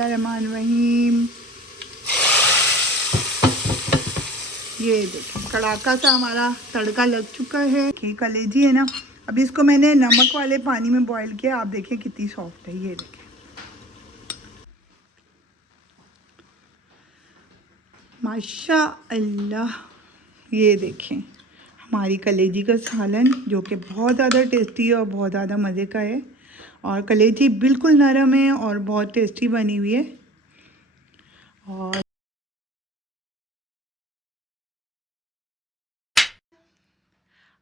बिस्मिल्लाहिर्रहमानिर्रहीम। ये देखिए कड़ाका सा हमारा तड़का लग चुका है। ये कलेजी है ना, अभी इसको मैंने नमक वाले पानी में बॉईल किया। आप देखिए कितनी सॉफ्ट है। ये देखिए माशाअल्लाह। ये देखें हमारी कलेजी का सालन जो कि बहुत ज़्यादा टेस्टी है और बहुत ज़्यादा मज़े का है। और कलेजी बिल्कुल नरम है और बहुत टेस्टी बनी हुई है। और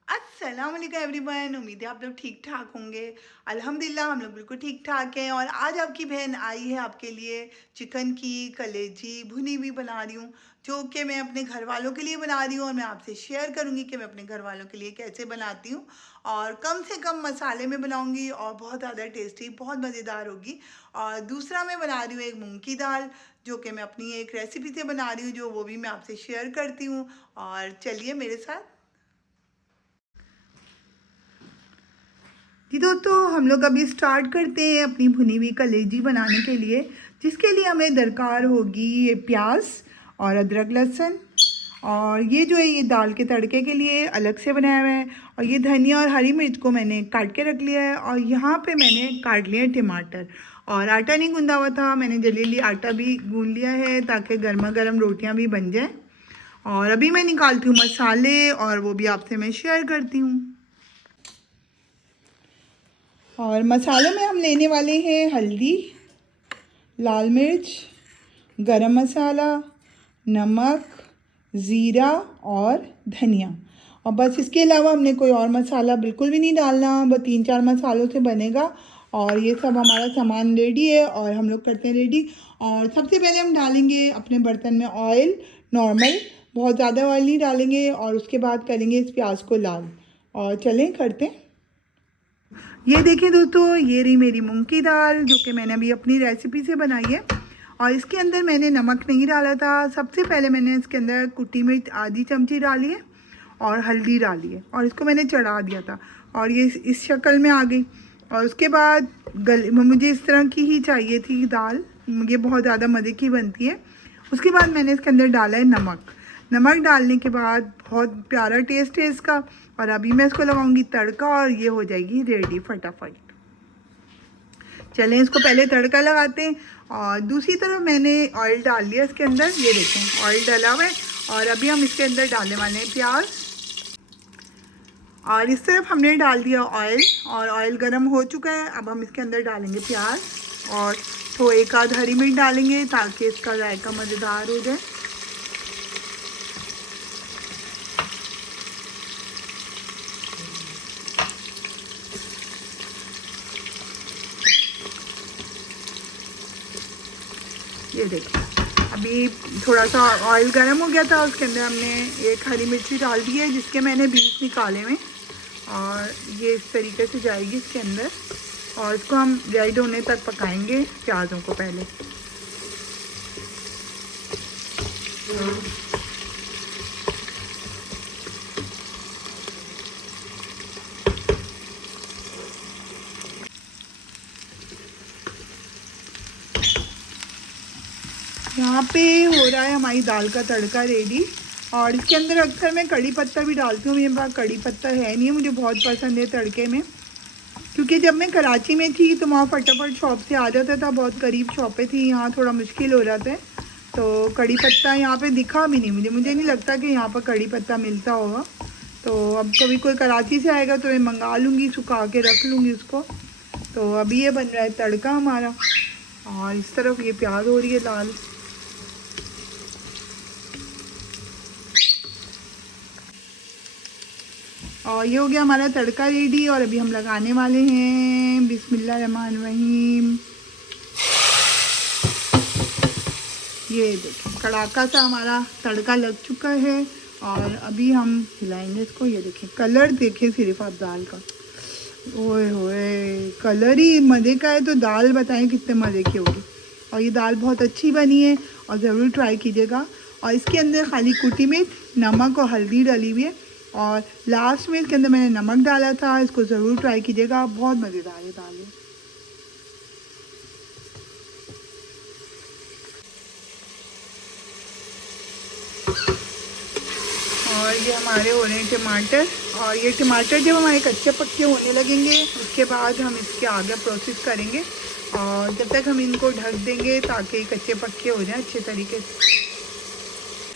अस्सलाम वालेकुम एवरीवन, उम्मीद है आप लोग ठीक ठाक होंगे। अल्हम्दुलिल्लाह हम लोग बिल्कुल ठीक ठाक हैं। और आज आपकी बहन आई है आपके लिए चिकन की कलेजी भुनी हुई बना रही हूँ, जो कि मैं अपने घर वालों के लिए बना रही हूँ। और मैं आपसे शेयर करूँगी कि मैं अपने घर वालों के लिए कैसे बनाती हूँ। और कम से कम मसाले में बनाऊँगी और बहुत ज़्यादा टेस्टी, बहुत मज़ेदार होगी। और दूसरा मैं बना रही हूँ एक मूँग की दाल, जो कि मैं अपनी एक रेसिपी से बना रही हूँ, जो वो भी मैं आपसे शेयर करती हूँ। और चलिए मेरे साथ। जी दोस्तों, हम लोग अभी स्टार्ट करते हैं अपनी भुनी हुई कलेजी बनाने के लिए, जिसके लिए हमें दरकार होगी ये प्याज और अदरक लहसुन। और ये जो है ये दाल के तड़के के लिए अलग से बनाया हुआ है। और ये धनिया और हरी मिर्च को मैंने काट के रख लिया है। और यहाँ पे मैंने काट लिया है टमाटर। और आटा नहीं गूंदा हुआ था, मैंने जल्दी जल्दी आटा भी गूंद लिया है ताकि गर्मा गर्म रोटियाँ भी बन जाएँ। और अभी मैं निकालती हूँ मसाले और वो भी आपसे मैं शेयर करती हूँ। और मसालों में हम लेने वाले हैं हल्दी, लाल मिर्च, गरम मसाला, नमक, ज़ीरा और धनिया। और बस इसके अलावा हमने कोई और मसाला बिल्कुल भी नहीं डालना, बस 3-4 मसालों से बनेगा। और ये सब हमारा सामान रेडी है और हम लोग करते हैं रेडी। और सबसे पहले हम डालेंगे अपने बर्तन में ऑयल, नॉर्मल, बहुत ज़्यादा ऑयल नहीं डालेंगे। और उसके बाद करेंगे इस प्याज को लाल। और चलें करते हैं। ये देखें दोस्तों, ये रही मेरी मूंग की दाल, जो कि मैंने अभी अपनी रेसिपी से बनाई है। और इसके अंदर मैंने नमक नहीं डाला था। सबसे पहले मैंने इसके अंदर कुटी मिर्च आधी चमची डाली है और हल्दी डाली है और इसको मैंने चढ़ा दिया था। और ये इस शक्ल में आ गई। और उसके बाद मुझे इस तरह की ही चाहिए थी दाल, ये बहुत ज़्यादा मज़े की बनती है। उसके बाद मैंने इसके अंदर डाला है नमक। नमक डालने के बाद बहुत प्यारा टेस्ट है इसका। और अभी मैं इसको लगाऊंगी तड़का और ये हो जाएगी रेडी फटाफट। चलें इसको पहले तड़का लगाते हैं। और दूसरी तरफ मैंने ऑयल डाल लिया इसके अंदर, ये देखें ऑयल डाला हुआ है। और अभी हम इसके अंदर डालने वाले हैं प्याज। और इस तरफ हमने डाल दिया ऑयल और ऑयल गर्म हो चुका है। अब हम इसके अंदर डालेंगे प्याज और तो एक आध हरी मिर्च डालेंगे ताकि इसका जायका मज़ेदार हो जाए। ये देखिए अभी थोड़ा सा ऑयल गर्म हो गया था, उसके अंदर हमने एक हरी मिर्ची डाल दी है, जिसके मैंने बीज निकाले हुए। और ये इस तरीके से जाएगी इसके अंदर। और इसको हम रेड होने तक पकाएंगे प्याज़ों को पहले। यहाँ पे हो रहा है हमारी दाल का तड़का रेडी। और इसके अंदर अक्सर मैं कड़ी पत्ता भी डालती हूँ। मेरे पास कड़ी पत्ता है नहीं, मुझे बहुत पसंद है तड़के में, क्योंकि जब मैं कराची में थी तो वहाँ फटाफट शॉप से आ जाता था, बहुत करीब शॉपें थी, यहाँ थोड़ा मुश्किल हो रहा था। तो कड़ी पत्ता यहाँ पे दिखा भी नहीं मुझे नहीं लगता कि यहाँ पर कड़ी पत्ता मिलता होगा। तो अब कभी कोई कराची से आएगा तो मैं मंगा लूँगी, सुखा के रख लूँगी उसको। तो अभी ये बन रहा है तड़का हमारा। और इस तरफ ये प्याज हो रही है लाल। और ये हो गया हमारा तड़का रेडी। और अभी हम लगाने वाले हैं बिस्मिल्लाहिर्रहमानिर्रहीम। ये देखिए कड़ाका सा हमारा तड़का लग चुका है। और अभी हम हिलाएंगे इसको। ये देखिए कलर देखिए सिर्फ आप दाल का, ओए होए कलर ही मज़े का है, तो दाल बताएं कितने मज़े की होगी। और ये दाल बहुत अच्छी बनी है और ज़रूर ट्राई कीजिएगा। और इसके अंदर खाली कुटी मिर्च, नमक और हल्दी डाली हुई है। और लास्ट में इसके अंदर मैंने नमक डाला था। इसको ज़रूर ट्राई कीजिएगा, बहुत मज़ेदार है दाल है। और ये हमारे हो रहे हैं टमाटर। और ये टमाटर जब हमारे कच्चे पक्के होने लगेंगे उसके बाद हम इसके आगे प्रोसेस करेंगे, और जब तक हम इनको ढक देंगे ताकि कच्चे पक्के हो जाएं अच्छे तरीके से।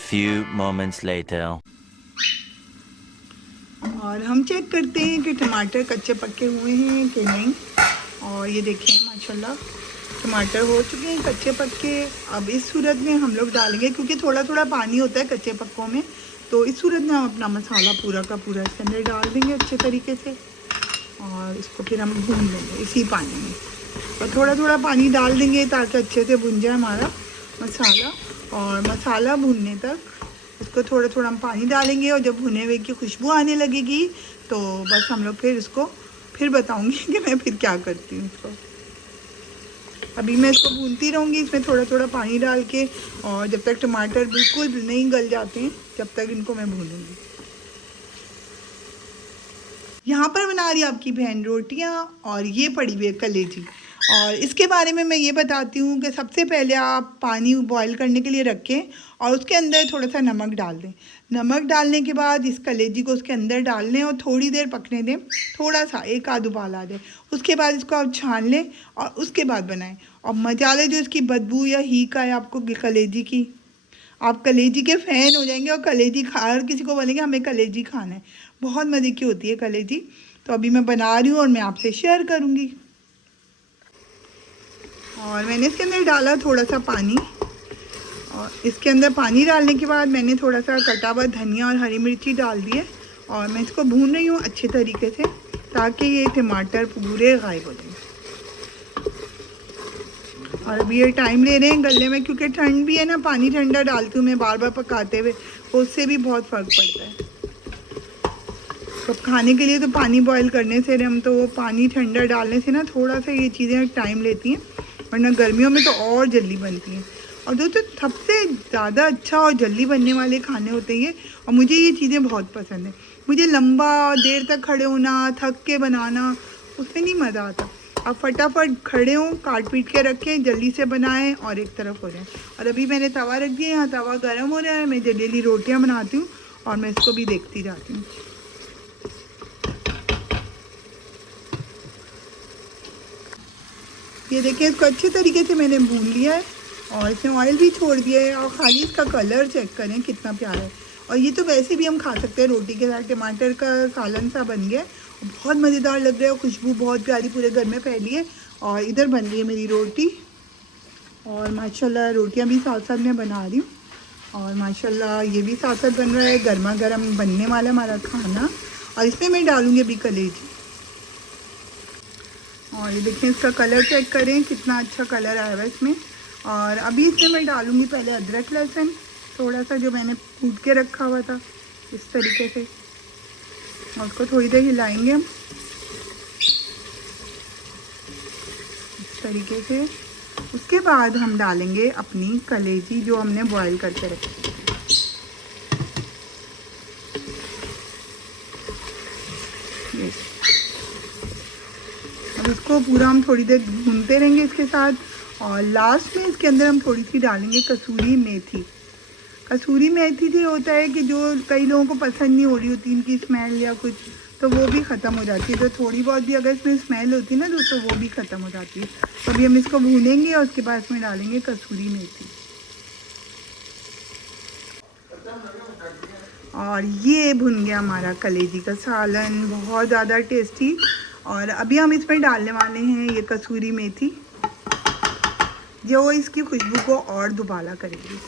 Few moments later. और हम चेक करते हैं कि टमाटर कच्चे पक्के हुए हैं कि नहीं। और ये देखें माशाल्लाह टमाटर हो चुके हैं कच्चे पक्के। अब इस सूरत में हम लोग डालेंगे, क्योंकि थोड़ा थोड़ा पानी होता है कच्चे पक्कों में, तो इस सूरत में हम अपना मसाला पूरा का पूरा इसके अंदर डाल देंगे अच्छे तरीके से। और इसको फिर हम भून लेंगे इसी पानी में, और थोड़ा थोड़ा पानी डाल देंगे ताकि अच्छे से भुन जाए हमारा मसाला। और मसाला भूनने तक इसको थोड़ा थोड़ा हम पानी डालेंगे, और जब भुने हुए की खुशबू आने लगेगी तो बस हम लोग फिर इसको फिर बताऊंगी कि मैं फिर क्या करती हूँ इसको। अभी मैं इसको भूनती रहूँगी इसमें थोड़ा थोड़ा पानी डाल के, और जब तक टमाटर बिल्कुल नहीं गल जाते हैं जब तक इनको मैं भूनूंगी। यहाँ पर बना रही आपकी बहन रोटियाँ, और ये पड़ी हुई है कलेजी। और इसके बारे में मैं ये बताती हूँ कि सबसे पहले आप पानी बॉईल करने के लिए रखें और उसके अंदर थोड़ा सा नमक डाल दें। नमक डालने के बाद इस कलेजी को उसके अंदर डाल लें और थोड़ी देर पकने दें, थोड़ा सा एक आध उबाल आ जाए। उसके बाद इसको आप छान लें और उसके बाद बनाएं। और मसाले जो इसकी बदबू या हीक आए आपको कलेजी की, आप कलेजी के फ़ैन हो जाएंगे और कलेजी खा, हर किसी को बोलेंगे हमें कलेजी खाना है। बहुत मज़े की होती है कलेजी। तो अभी मैं बना रही हूँ और मैं आपसे शेयर करूँगी। और मैंने इसके अंदर डाला थोड़ा सा पानी, और इसके अंदर पानी डालने के बाद मैंने थोड़ा सा कटा हुआ धनिया और हरी मिर्ची डाल दिए, और मैं इसको भून रही हूँ अच्छे तरीके से ताकि ये टमाटर पूरे गायब हो जाए। और अभी ये टाइम ले रहे हैं गलने में, क्योंकि ठंड भी है ना, पानी ठंडा डालती हूँ मैं बार बार पकाते हुए, उससे भी बहुत फ़र्क पड़ता है। तो खाने के लिए तो पानी बॉईल करने से हम तो वो पानी ठंडा डालने से ना थोड़ा सा ये चीज़ें टाइम लेती हैं, वरना गर्मियों में तो और जल्दी बनती हैं। और दोस्तों सबसे ज़्यादा अच्छा और जल्दी बनने वाले खाने होते हैं, और मुझे ये चीज़ें बहुत पसंद है। मुझे लंबा देर तक खड़े होना, थक के बनाना, उसमें नहीं मज़ा आता। आप फटाफट खड़े हों, काट पीट के रखें, जल्दी से बनाएं और एक तरफ हो जाए। और अभी मैंने तवा रख दिया, यहाँ तवा गर्म हो रहा है, मैं जल्दी रोटियाँ बनाती हूँ और मैं इसको भी देखती जाती हूँ। ये देखिए इसको अच्छे तरीके से मैंने भून लिया है और इसमें ऑयल भी छोड़ दिया है, और खाली इसका कलर चेक करें कितना प्यारा है। और ये तो वैसे भी हम खा सकते हैं रोटी के साथ, टमाटर का सालन सा बन गया, बहुत मज़ेदार लग रहा है, खुशबू बहुत प्यारी पूरे घर में फैली है। और इधर बन रही है मेरी रोटी, और माशाल्लाह रोटियां भी साथ साथ मैं बना रही हूँ, और माशाल्लाह ये भी साथ साथ बन रहा है, गर्मा गर्म बनने वाला हमारा खाना। और इसमें मैं डालूँगी अभी कलेजी। और ये देखिए इसका कलर चेक करें कितना अच्छा कलर आया हुआ इसमें। और अभी इसमें मैं डालूँगी पहले अदरक लहसुन थोड़ा सा, जो मैंने कूट के रखा हुआ था इस तरीके से, और उसको थोड़ी देर हिलाएंगे हम इस तरीके से। उसके बाद हम डालेंगे अपनी कलेजी जो हमने बॉईल करके रखी है। अब इसको पूरा हम थोड़ी देर भूनते रहेंगे इसके साथ, और लास्ट में इसके अंदर हम थोड़ी सी डालेंगे कसूरी मेथी। कसूरी मेथी से होता है कि जो कई लोगों को पसंद नहीं हो रही होती इनकी स्मेल या कुछ, तो वो भी ख़त्म हो जाती है। तो थोड़ी बहुत भी अगर इसमें स्मेल होती है ना दोस्तों, वो भी ख़त्म हो जाती है। तो अभी हम इसको भूनेंगे और उसके बाद इसमें डालेंगे कसूरी मेथी। और ये भुन गया हमारा कलेजी का सालन, बहुत ज़्यादा टेस्टी। और अभी हम इसमें डालने वाले हैं ये कसूरी मेथी, जो इसकी खुशबू को और दुबाला करेगी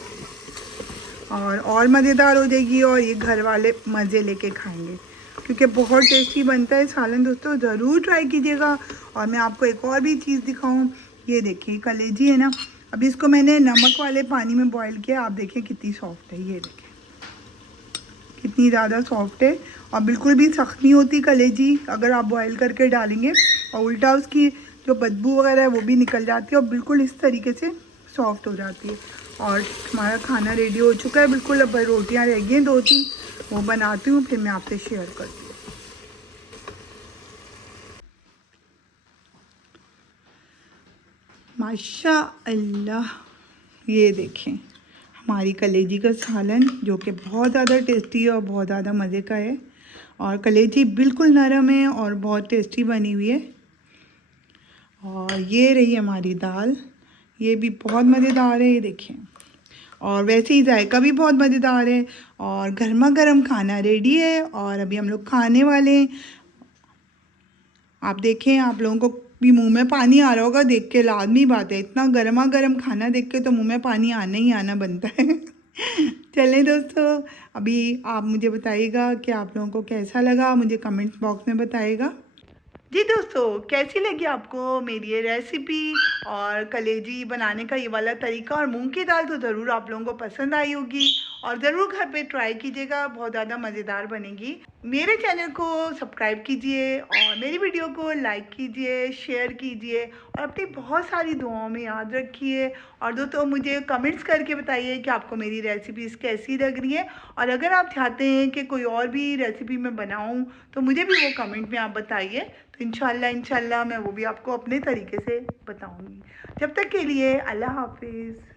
और मज़ेदार हो जाएगी, और ये घर वाले मज़े लेके खाएंगे, क्योंकि बहुत टेस्टी बनता है सालन दोस्तों, ज़रूर ट्राई कीजिएगा। और मैं आपको एक और भी चीज़ दिखाऊं, ये देखिए कलेजी है ना, अभी इसको मैंने नमक वाले पानी में बॉईल किया, आप देखिए कितनी सॉफ्ट है, ये देखिए कितनी ज़्यादा सॉफ्ट है, और बिल्कुल भी सख्त नहीं होती कलेजी अगर आप बॉईल करके डालेंगे, और उल्टा उसकी जो बदबू वगैरह है वो भी निकल जाती है, और बिल्कुल इस तरीके से सॉफ्ट हो जाती है। और हमारा खाना रेडी हो चुका है बिल्कुल। अब रोटियां रह गई हैं 2-3, वो बनाती हूँ फिर मैं आपसे शेयर करती हूँ। माशाअल्लाह, ये देखें हमारी कलेजी का सालन जो कि बहुत ज़्यादा टेस्टी है और बहुत ज़्यादा मज़े का है। और कलेजी बिल्कुल नरम है और बहुत टेस्टी बनी हुई है। और ये रही हमारी दाल, ये भी बहुत मज़ेदार है, ये देखिए। और वैसे ही जायका भी बहुत मज़ेदार है। और गर्मा गर्म खाना रेडी है और अभी हम लोग खाने वाले हैं। आप देखें, आप लोगों को भी मुंह में पानी आ रहा होगा देख के, लाजमी बात है, इतना गर्मा गर्म खाना देख के तो मुंह में पानी आना ही आना बनता है। चलें दोस्तों, अभी आप मुझे बताइएगा कि आप लोगों को कैसा लगा, मुझे कमेंट्स बॉक्स में बताइएगा। जी दोस्तों, कैसी लगी आपको मेरी ये रेसिपी और कलेजी बनाने का ये वाला तरीका, और मूंग की दाल तो ज़रूर आप लोगों को पसंद आई होगी और ज़रूर घर पे ट्राई कीजिएगा, बहुत ज़्यादा मज़ेदार बनेगी। मेरे चैनल को सब्सक्राइब कीजिए और मेरी वीडियो को लाइक कीजिए, शेयर कीजिए और अपनी बहुत सारी दुआओं में याद रखिए। और दोस्तों, मुझे कमेंट्स करके बताइए कि आपको मेरी रेसिपीज़ कैसी लग रही है, और अगर आप चाहते हैं कि कोई और भी रेसिपी मैं बनाऊं तो मुझे भी वो कमेंट में आप बताइए, तो इंशाल्लाह मैं वो भी आपको अपने तरीके से बताऊंगी। जब तक के लिए अल्लाह हाफिज़।